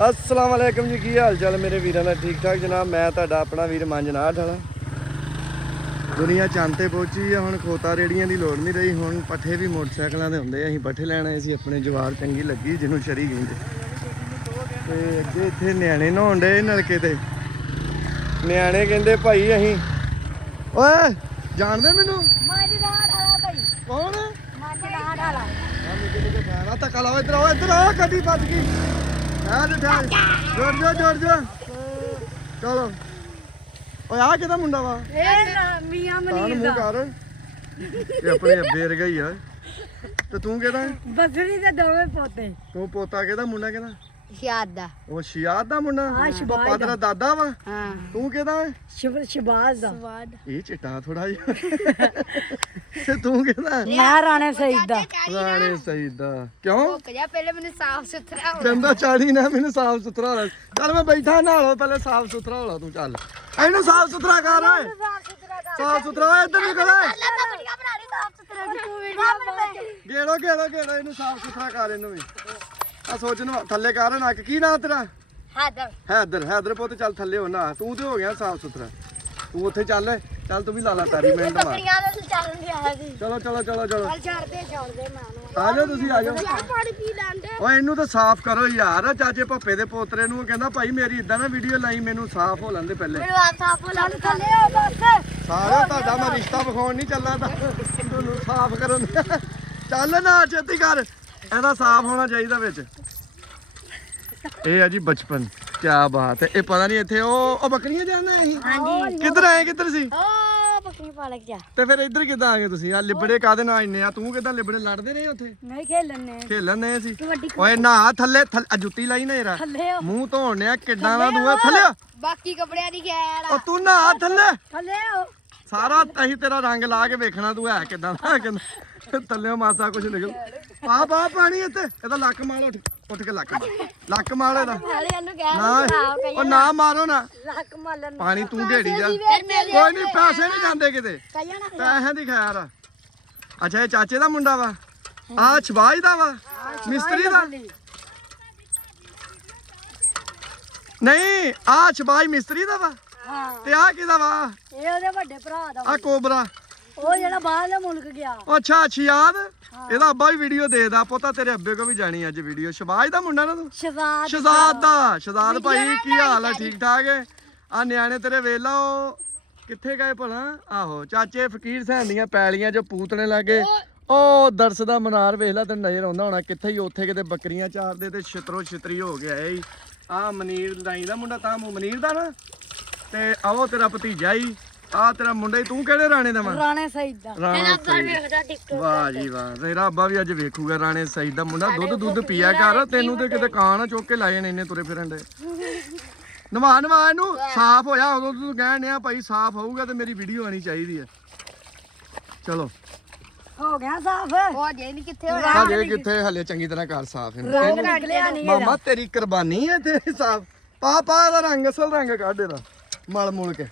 अस्सलाम वालेकुम जी, की हाल चाल मेरे वीरों का? ठीक ठाक जनाब। मैं तुहाडा अपना वीर मंजनाट वाला। दुनिया चंद ते पहुंची है। हुण खोता रेड़ियां की लोड़ नहीं रही। हुण पट्ठे भी मोटरसाइकिलों के होंदे। असीं पट्ठे लैण आए सी, अपने जवार चंगी लगी जिन्हों शरी कहंदे। ते अगे इत्थे न्याणे नहाउण डे नलके ते। न्याणे कहंदे भाई असीं ओए जानदे मैनू? मंजनाट वाला भाई। कौन? मंजनाट वाला। धक्का लाओ, इधर आओ, इधर आओ, गड्डी फस गई। जोड़ जो चलो। ओए आ किहदा मुंडा वा? मियां तान मनीर मूंह कर। ये अपने अब्बे वर्गा ही है। ते तू किहदा? बसरी दे दोवें पोते। तू पोता किहदा, मुंडा किहदा? शाद दा। ओ शियाद दा मुंडा? हाँ, शिबाज पापा तेरा दादा वा? हां। तू किहदा है? शबाज दा। ये चिट्टा थोड़ा जिहा। ते तू किहदा? मैं राणे सईद दा। राणे सईद दा। क्यों? पहले मैंने साफ सुथरा ਕਹਿੰਦਾ ਚਾੜੀ ਨਾ ਮੈਨੂੰ ਸਾਫ ਸੁਥਰਾ ਹੋਣਾ। ਚੱਲ ਮੈਂ ਬੈਠਾ ਨਾਲ ਪਹਿਲੇ ਸਾਫ ਸੁਥਰਾ ਹੋਣਾ ਤੂੰ। ਚੱਲ ਇਹਨੂੰ ਸਾਫ ਸੁਥਰਾ ਕਰ ਓਏ। ਸਾਫ ਸੁਥਰਾ ਓਏ, ਇੱਧਰ ਨਿਕਲ ਓਏ। ਗੇੜੋ ਇਹਨੂੰ ਸਾਫ ਸੁਥਰਾ ਕਰ ਇਹਨੂੰ ਵੀ। ਆ ਸੋਚ ਨੂੰ ਥੱਲੇ ਕਰ ਨੱਕ। ਕੀ ਨਾਂ ਤੇਰਾ? ਹੈਦਰ ਪੁੱਤ ਚੱਲ ਥੱਲੇ ਹੋ ਨਾ। ਤੂੰ ਤੇ ਹੋ ਗਿਆ ਸਾਫ ਸੁਥਰਾ। ਤੂੰ ਉੱਥੇ ਚੱਲ ਤੂੰ ਵੀ ਲਾ ਲਾ ਤਾਰੀ ਮਿੰਟ ਮਾਰ। ਚਲੋ ਆ ਜਾਓ ਤੁਸੀਂ ਆ ਜਾਓ। ਓਏ ਇਹਨੂੰ ਤਾਂ ਸਾਫ਼ ਕਰੋ ਯਾਰ। ਚਾਚੇ ਭੱਪੇ ਦੇ ਪੋਤਰੇ ਨੂੰ ਕਹਿੰਦਾ ਭਾਈ ਮੇਰੀ ਇਦਾਂ ਨਾ ਵੀਡੀਓ ਲਾਈ, ਮੈਨੂੰ ਸਾਫ਼ ਹੋ ਲੈਂਦੇ ਪਹਿਲੇ। ਸਾਰਾ ਤੁਹਾਡਾ ਮੈਂ ਰਿਸ਼ਤਾ ਵਿਖਾਉਣ ਨਹੀਂ ਚੱਲਾ ਤਾਂ ਤੁਹਾਨੂੰ ਸਾਫ਼ ਕਰਨ। ਚੱਲ ਨਾ ਛੇਤੀ ਕਰ। ਇਹਦਾ ਸਾਫ਼ ਹੋਣਾ ਚਾਹੀਦਾ ਵਿੱਚ। ਇਹ ਆ ਜੀ ਬਚਪਨ। ਕਿਆ ਬਾਤ ਹੈ। ਇਹ ਪਤਾ ਨਹੀਂ ਇੱਥੇ ਉਹ ਬੱਕਰੀਆਂ ਜਾਂਦੇ ਅਸੀਂ ਕਿੱਧਰ ਆਏ? ਕਿੱਧਰ ਸੀ? ਬੱਕਰੀ ਪਾਲਕ ਜਾ। ਤੇ ਫਿਰ ਇੱਧਰ ਕਿੱਦਾਂ ਆ ਗਏ ਤੁਸੀਂ? ਆ ਲਿਬੜੇ ਕਾਦੇ ਨਾਲ ਇੰਨੇ ਆ? ਤੂੰ ਕਿੱਦਾਂ ਲਿਬੜੇ ਲੜਦੇ ਰਹੇ ਉੱਥੇ? ਨਹੀਂ ਖੇਲਣੇ ਸੀ। ਓਏ ਨਾ ਥੱਲੇ ਜੁੱਤੀ ਲਾਈ ਨਾ ਯਾਰ। ਮੂੰਹ ਧੋਣ ਆ ਕਿੱਦਾਂ ਦਾ ਤੂੰ ਥੱਲੇ। ਬਾਕੀ ਕੱਪੜਿਆਂ ਦੀ ਖੈਰ ਉਹ ਤੂੰ ਨਾ ਥੱਲੇ ਥੱਲੇ ਸਾਰਾ ਅਸੀਂ ਤੇਰਾ ਰੰਗ ਲਾ ਕੇ ਵੇਖਣਾ ਤੂੰ ਹੈ ਕਿੱਦਾਂ ਦਾ। ਥੱਲੇ ਮਾਸਾ ਕੁਛ ਨਿਕਲ। ਪਾ ਪਾਣੀ ਇੱਥੇ। ਇਹਦਾ ਲੱਕ ਮਾਰ। ਉੱਠ ਕੇ ਲੱਕ ਮਾਰ ਇਹਦਾ। ਉਹ ਨਾ ਮਾਰੋ ਨਾ। ਪਾਣੀ ਤੂੰ ਢੇੜੀ ਜਾ। ਕੋਈ ਨਹੀਂ, ਪੈਸੇ ਨਹੀਂ ਜਾਂਦੇ ਕਿਤੇ। ਪੈਸਿਆਂ ਦੀ ਖੈਰ ਆ। ਅੱਛਾ ਇਹ ਚਾਚੇ ਦਾ ਮੁੰਡਾ ਵਾ? ਆ ਸ਼ਬਾਜ ਦਾ ਵਾ? ਮਿਸਤਰੀ ਦਾ ਨਹੀਂ? ਆ ਸ਼ਬਾਜ ਮਿਸਤਰੀ ਦਾ ਵਾ? ਤੇ ਆ ਕਿਹਦਾ ਵਾ? ਇਹ ਉਹਦੇ ਵੱਡੇ ਭਰਾ ਦਾ। ਆ ਕੋਬਰਾ ਉਹ ਜਿਹੜਾ ਬਾਹਰਲੇ ਮੁਲਕ ਗਿਆ। ਅੱਛਾ ਸ਼ਿਆਦ। ਇਹਦਾ ਅੱਬਾ ਵੀ ਵੀਡੀਓ ਦੇਖਦਾ। ਪੁੱਤਾ ਤੇਰੇ ਅੱਬੇ ਕੋ ਵੀ ਜਾਣੀ ਅੱਜ ਵੀਡੀਓ। ਸ਼ਬਾਜ ਦਾ ਮੁੰਡਾ ਨਾ ਤੂੰ? ਸ਼ਹਜ਼ਾਦ ਦਾ। ਸ਼ਹਜ਼ਾਦ ਭਾਈ ਕੀ ਹਾਲ ਆ? ਠੀਕ ਠਾਕ ਹੈ। ਆ ਨਿਆਣੇ ਤੇਰੇ ਵੇਲਾ ਉਹ ਕਿੱਥੇ ਗਏ ਭਲਾ? ਆਹੋ ਚਾਚੇ ਫਕੀਰ ਸੈਨ ਦੀਆਂ ਪੈਲੀਆਂ ਚ ਪੂਤਣੇ ਲੱਗੇ। ਉਹ ਦਰਸ ਦਾ ਮਨਾਰ ਵੇਖ ਲੈ, ਤੈਨੂੰ ਨਜ਼ਰ ਆਉਂਦਾ ਹੋਣਾ। ਕਿੱਥੇ ਹੀ ਉੱਥੇ ਕਿਤੇ ਬੱਕਰੀਆਂ ਚਾਰਦੇ ਤੇ ਛਿਤਰੋ ਛਿਤਰੀ ਹੋ ਗਿਆ ਇਹ। ਆ ਮਨੀਰ ਦਾਈ ਦਾ ਮੁੰਡਾ ਤਾਂ ਮਨੀਰ ਦਾ ਨਾ। ਤੇ ਆਓ ਤੇਰਾ ਭਤੀਜਾ ਹੀ ਆ ਤੇਰਾ ਮੁੰਡਾ ਹੀ। ਤੂੰ ਕਿਹੜੇ ਰਾਣੇ ਦਾ ਵਾ? ਰਾਣੇ ਸਈਦ ਦਾ। ਵਾਹ ਜੀ ਵਾਹ। ਤੇਰਾ ਅੱਬਾ ਵੀ ਅੱਜ ਵੇਖੂਗਾ ਰਾਣੇ ਸਈਦ ਦਾ ਮੁੰਡਾ। ਦੁੱਧ ਪੀਆ ਕਰ। ਤੈਨੂੰ ਤੇ ਕਿਤੇ ਕਾਣ ਚੁੱਕ ਕੇ ਲਾਏ ਨੇ ਇੰਨੇ ਤੁਰੇ ਫਿਰਨ ਦੇ। ਨਵਾ ਇਹਨੂੰ। ਸਾਫ਼ ਹੋਇਆ ਉਦੋਂ ਤੂੰ ਕਹਿਣ ਡਿਆ ਭਾਈ ਸਾਫ਼ ਹੋਊਗਾ ਤੇ ਮੇਰੀ ਵੀਡੀਓ ਆਣੀ ਚਾਹੀਦੀ ਹੈ। ਚਲੋ ਹੋ ਗਿਆ ਸਾਫ। ਹਜੇ ਕਿੱਥੇ? ਹਲੇ ਚੰਗੀ ਤਰ੍ਹਾਂ ਕਰ ਸਾਫ਼ ਇਹਨੂੰ। ਮਾਮਾ ਤੇਰੀ ਕੁਰਬਾਨੀ ਹੈ ਤੇ ਸਾਫ਼ ਪਾ ਦਾ ਰੰਗ। ਅਸਲ ਰੰਗ ਕੱਢ ਇਹਦਾ ਮਲ ਮੁਲ ਕੇ।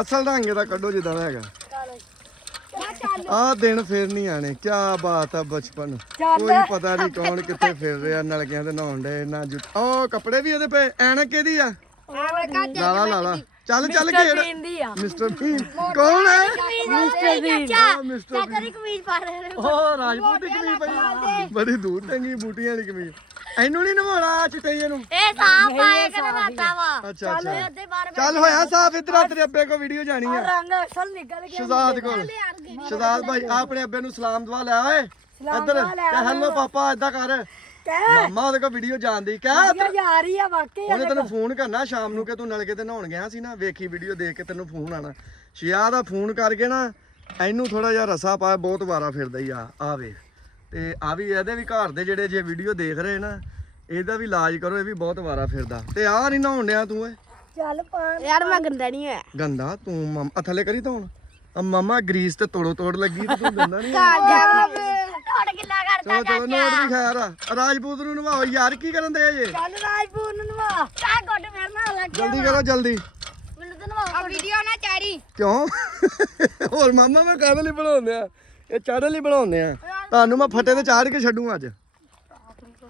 ਅਸਲ ਰੰਗ ਦਾ ਕੱਢੋ ਜਿੱਦਾਂ ਦਾ ਹੈਗਾ। ਆ ਦਿਨ ਫੇਰ ਨਹੀਂ ਆਣੇ। ਕਿਆ ਬਾਤ ਆ ਬਚਪਨ। ਕੋਈ ਪਤਾ ਨਹੀਂ ਕੌਣ ਕਿੱਥੇ ਫਿਰ ਰਿਹਾ। ਨਲਕਿਆਂ ਤੇ ਨਹਾਉਣ ਡੇ ਨਾ ਜੁੱਤ। ਉਹ ਕੱਪੜੇ ਵੀ ਇਹਦੇ ਪਏ। ਐਨਕ ਕਿਹਦੀ ਆ? ਲਾ ਚੱਲ ਖੇਡ। ਮਿਸਟਰ ਬੀਨ ਕੌਣ ਹੈ? ਮਿਸਟਰ ਬੀਨ। ਉਹ ਰਾਜਪੂਤ ਦੀ ਕਮੀਜ਼ ਪਾਈ। ਬੜੀ ਦੂਰ ਟੰਗੀ ਬੂਟੀਆਂ ਵਾਲੀ ਕਮੀਜ਼। ਇਹਨੂੰ ਨਹੀਂ ਨਵਾਉਣਾ ਚਿੱਟੇ ਜਿਹੇ ਨੂੰ। ਇਹ ਸਾਫ ਆਏ ਕਰਵਾਤਾ ਵਾ। ਅੱਛਾ ਚੱਲ ਹੋਇਆ ਸਾਫ। ਇਧਰ ਤੇਰੇ ਅੱਬੇ ਕੋ ਵੀਡੀਓ ਜਾਣੀ ਆ। ਰੰਗ ਅਸਲ ਨਿਕਲ ਗਿਆ ਸ਼ਹਜ਼ਾਦ ਕੋਲ। ਸ਼ਹਜ਼ਾਦ ਭਾਈ ਆਪਣੇ ਅੱਬੇ ਨੂੰ ਸਲਾਮ ਦਵਾ ਲੈ ਓਏ। ਇੱਧਰ ਹੈਲੋ ਪਾਪਾ ਏਦਾਂ ਕਰ। ਮਾਮਾ ਉਹਦੇ ਕੋ ਵੀਡੀਓ ਜਾਣਦੀ। ਕਹਿ ਜਾ ਰਹੀ ਆ ਵਾਕਈ। ਉਹਨੇ ਤੈਨੂੰ ਫੋਨ ਕਰਨਾ ਸ਼ਾਮ ਨੂੰ ਕਿ ਤੂੰ ਨਲਕੇ ਤੇ ਨਹਾਉਣ ਗਿਆ ਸੀ ਨਾ। ਵੇਖੀ ਵੀਡੀਓ ਦੇਖ ਕੇ ਤੈਨੂੰ ਫੋਨ ਆਣਾ। ਸ਼ਿਆ ਦਾ ਫੋਨ ਕਰਕੇ ਨਾ ਇਹਨੂੰ ਥੋੜਾ ਜਿਹਾ ਰਸਾ ਪਾਇਆ। ਬਹੁਤ ਵਾਰਾ ਫਿਰਦਾ ਹੀ ਆ ਵੇਖ। ਤੇ ਆ ਵੀ ਇਹਦੇ ਵੀ ਘਰ ਦੇ ਜਿਹੜੇ ਜੇ ਵੀਡੀਓ ਦੇਖ ਰਹੇ ਨਾ ਇਹਦਾ ਵੀ ਇਲਾਜ ਕਰੋ। ਇਹ ਵੀ ਬਹੁਤ ਵਾਰਾ ਫਿਰਦਾ। ਤੇ ਆ ਨਹੀਂ ਨਹਾਉਣ ਡਿਆ ਤੂੰ? ਏ ਚੱਲ ਯਾਰ ਮੈਂ ਗੰਦਾ ਨਹੀਂ ਹੋਇਆ। ਗੰਦਾ ਤੂੰ ਥੱਲੇ ਕਰੀ ਧੋਣ। ਮਾਮਾ ਗਰੀਸ ਤੇ ਤੋੜ ਲੱਗੀ ਤੇ ਤੂੰ ਗੰਦਾ ਨਹੀਂ। ਚਲੋ ਨੋਟ ਵੀ ਖੈਰ ਆ। ਰਾਜਪੂਤ ਨੂੰ ਨਵਾਓ ਯਾਰ। ਕੀ ਕਰਨ ਦੇ ਜੇ? ਚੱਲ ਰਾਜਪੂਤ ਨੂੰ ਨਵਾ। ਚਾਹ ਗੁੱਡ ਮੇਰੇ ਨਾਲ ਲੱਗ। ਜਲਦੀ ਕਰੋ ਜਲਦੀ। ਮੈਨੂੰ ਤਾਂ ਨਵਾਓ। ਵੀਡੀਓ ਨਾ ਚਾੜੀ। ਕਿਉਂ? ਹੋਰ ਮਾਮਾ ਮੈਂ ਕਾਹਦੇ ਲਈ ਬਣਾਉਂਦੇ ਆ? ਇਹ ਚਾੜੇ ਲਈ ਬਣਾਉਂਦੇ ਆ। ਤੁਹਾਨੂੰ ਮੈਂ ਫੱਟੇ ਤੇ ਚਾੜ ਕੇ ਛੱਡੂ ਅੱਜ।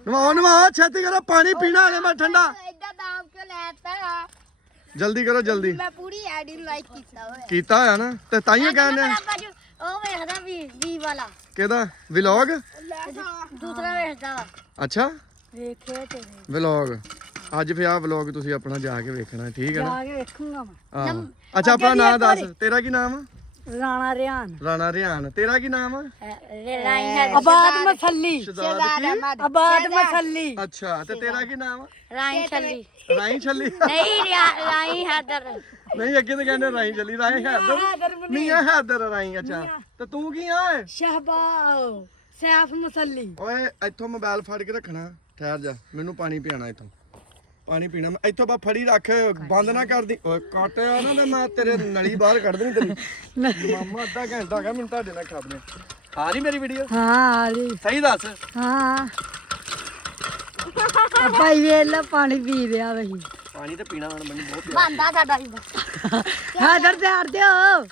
ਨਵਾਓ ਛੇਤੀ ਕਰੋ, ਪਾਣੀ ਪੀਣਾ ਹਲੇ ਮੈਂ ਠੰਡਾ। ਏਦਾਂ ਦਾਮ ਕਿਉਂ ਲੈਤਾ? ਜਲਦੀ ਕਰੋ ਜਲਦੀ। ਮੈਂ ਪੂਰੀ ਆਈਡੀ ਨੂੰ ਲਾਈਕ ਕੀਤਾ ਹੋਇਆ। ਕੀਤਾ ਹੋਇਆ ਨਾ ਤੇ ਤਾਈਓ ਕਹਿੰਦੇ ਆ। ਉਹ ਵੇਖਦਾ ਵੀ ਵਾਲਾ ਕਿਹਦਾ ਵਲੌਗ? ਦੂਸਰਾ ਵੇਖਦਾ ਵਾ। ਅੱਛਾ ਵੇਖਿਆ ਤੇਰੇ ਵਲੌਗ। ਅੱਜ ਫਿਰ ਆਹ ਵਲੌਗ ਤੁਸੀਂ ਆਪਣਾ ਜਾ ਕੇ ਵੇਖਣਾ, ਠੀਕ ਹੈ ਨਾ? ਜਾ ਕੇ ਵੇਖੂੰਗਾ ਮੈਂ। ਹਾਂ। ਅੱਛਾ ਆਪਣਾ ਨਾਮ ਦੱਸ, ਤੇਰਾ ਕੀ ਨਾਮ ਆ? ਰਾਣਾ ਰਿਆਨ। ਰਾਣਾ ਰਿਆਨ। ਤੇਰਾ ਕੀ ਨਾਮ ਆ? ਆਬਾਦ ਮਸੱਲੀ। ਸ਼ਹਜ਼ਾਦ ਕੀ? ਆਬਾਦ ਮਸੱਲੀ। ਅੱਛਾ ਤੇ ਤੇਰਾ ਕੀ ਨਾਮ ਆ? ਰਾਈ ਛੱਲੀ। ਰਾਈ ਛੱਲੀ? ਨਹੀਂ ਰਾਈ ਹੈਦਰ। ਨਹੀਂ ਅੱਗੇ ਤਾਂ ਕਹਿੰਦੇ ਰਾਈ ਛੱਲੀ, ਰਾਈ ਹੈਦਰ ਨਹੀਂ ਆ, ਹੈਦਰ ਰਾਈ। ਅੱਛਾ ਤੇ ਤੂੰ ਕੀ ਆ ਓਏ? ਸ਼ਹਬਾਜ਼ ਸੈਫ ਮਸੱਲੀ। ਓਏ ਇੱਥੋਂ ਮੋਬਾਈਲ ਫੜ ਕੇ ਰੱਖਣਾ, ਠਹਿਰ ਜਾ, ਮੈਨੂੰ ਪਾਣੀ ਪਿਆਣਾ ਇੱਥੋਂ, ਪਾਣੀ ਪੀਣਾ ਮੈਂ ਇੱਥੋਂ। ਬਾ ਫੜੀ ਰੱਖ, ਬੰਦ ਨਾ ਕਰਦੀ। ਓਏ ਕੱਟ ਆ ਨਾ ਤੇ ਮੈਂ ਤੇਰੇ ਨਲੀ ਬਾਹਰ ਕੱਢ ਦੇਣੀ ਤੇਰੀ। ਮਾਮਾ ਅੱਧਾ ਘੰਟਾ ਹੋ ਗਿਆ ਮੈਨੂੰ ਤੁਹਾਡੇ ਨਾਲ ਖਾਬਨੇ। ਆ ਰਹੀ ਮੇਰੀ ਵੀਡੀਓ? ਹਾਂ ਜੀ। ਸਹੀ ਦੱਸ। ਹਾਂ ਭਾਈ ਵੇਲਾ ਪਾਣੀ ਪੀ ਰਿਹਾ ਬਈ। ਪਾਣੀ ਤੇ ਪੀਣਾ ਹੁਣ ਮੈਨੂੰ ਬਹੁਤ ਬੰਦਾ ਸਾਡਾ ਹੀ ਹਾਂ ਦਰ ਤੇ ਆੜ ਦਿਓ।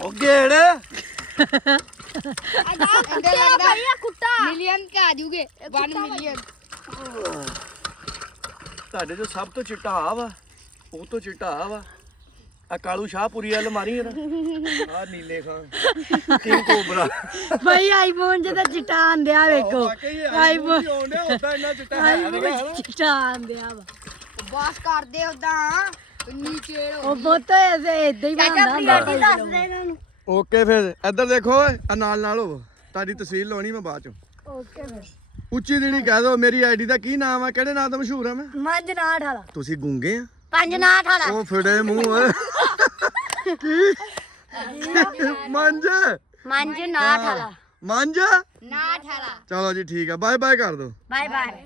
ਓ ਗੇੜ ਇਹਦੇ ਲੱਗਦਾ ਕੁੱਤਾ ਮਿਲੀਅਨ ਤੇ ਆ ਜੂਗੇ 1 ਮਿਲੀਅਨ। ਤੁਹਾਡੇ ਜੋ ਸਭ ਤੋਂ ਚਿੱਟਾ ਆ ਵਾ, ਉਹ ਤੋਂ ਚਿੱਟਾ ਆ ਵਾ ਆ ਕਾਲੂ ਸ਼ਾਹਪੁਰੀ ਵਾਲ ਮਾਰੀ ਨਾ ਆ ਨੀਲੇ ਖਾਂ ਕਿੰਗ ਕੋਬਰਾ। ਭਾਈ ਆਈਫੋਨ ਜਿਹਦਾ ਚਿੱਟਾ ਆਂਦਿਆ ਵੇਖੋ। ਆਈਫੋਨ ਆਉਂਦੇ ਉਦਾਂ ਇੰਨਾ ਚਿੱਟਾ ਹੈ ਨਹੀਂ। ਚਿੱਟਾ ਆਂਦਿਆ ਵਾ ਬਾਸ ਕਰਦੇ ਉਦਾਂ ਨੀਚੇ ਉਹ ਬਹੁਤ ਐਸੇ ਇਦਾਂ ਹੀ ਬਣਦਾ ਦੱਸ ਦੇ ਇਹਨਾਂ ਨੂੰ। ਓਕੇ ਫਿਰ ਇੱਧਰ ਦੇਖੋ, ਆ ਨਾਲ ਹੋਵੋ, ਤੁਹਾਡੀ ਤਸਵੀਰ ਲਾਉਣੀ ਮੈਂ ਬਾਅਦ ਚੋਂ। ਓਕੇ ਫਿਰ ਉੱਚੀ ਜਿਹੜੀ ਕਹਿ ਦੋ ਮੇਰੀ ਆਈਡੀ ਦਾ ਕੀ ਨਾਮ ਆ, ਕਿਹੜੇ ਨਾਮ ਤੋਂ ਮਸ਼ਹੂਰ ਆ ਮੈਂ? ਮੰਜਨਾਠ ਵਾਲਾ। ਤੁਸੀਂ ਗੂੰਗੇ ਆ? ਪੰਜਨਾਠ ਵਾਲਾ। ਉਹ ਫਿੜੇ ਮੂੰਹ ਓਏ ਕੀ ਮੰਜ ਮੰਜਨਾਠ ਵਾਲਾ। ਮੰਜ ਨਾ ਠਾਲਾ। ਚਲੋ ਜੀ ਠੀਕ ਆ, ਬਾਏ ਬਾਏ ਕਰ ਦੋ। Bye bye.